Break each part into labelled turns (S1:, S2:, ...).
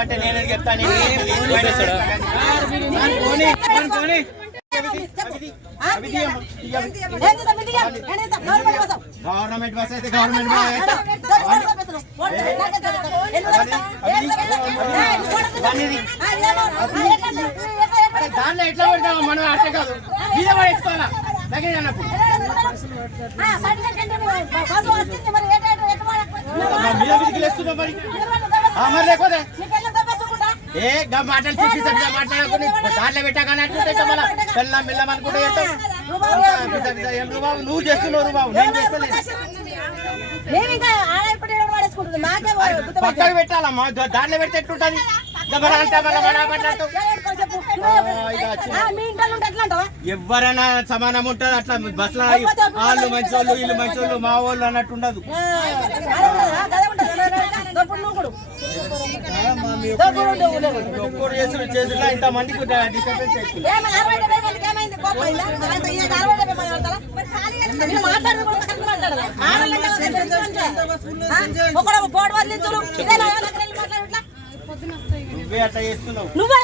S1: అంటే నేను చెప్తాను
S2: గవర్నమెంట్
S1: బస్ అయితే గవర్నమెంట్ దాంట్లో ఎట్లా పెడతాము మనం
S2: అట్లా
S1: ఏ మాటలు చూసి మాట్లాడకుండా దాంట్లో పెట్టాకని అట్లుంటే అనుకుంటే చెప్తాం నువ్వు నువ్వు చేస్తున్నావు బాబు నేను చేస్తలేదు. పక్కన పెట్టాలమ్మా. దాంట్లో పెడితే ఎట్లుంటది? ఎవరైనా సమానం ఉంటది అట్లా బస్ వాళ్ళు మంచి వాళ్ళు వీళ్ళు మంచి వాళ్ళు మా వాళ్ళు అన్నట్టు ఉండదు. చేసుడు ఇంత నువ్వే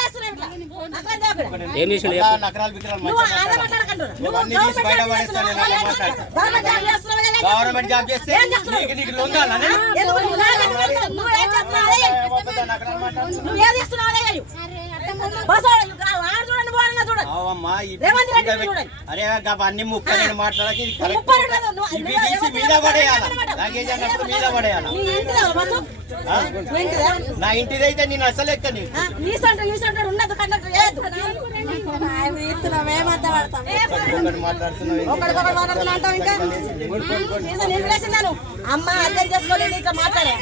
S2: గవర్నమెంట్ జాబ్
S1: చేస్తే నీకు నీకు లొంగాలా అన్ని
S2: ముప్పై రెండు మాట్లాడకి
S1: మీద పడేయాలి? మీద పడేయాలి?
S2: నా
S1: ఇంటిదైతే నేను అసలు
S2: ఎక్కని. అమ్మ అర్థం చేసుకోలేదు ఇట్లా మాట్లాడే.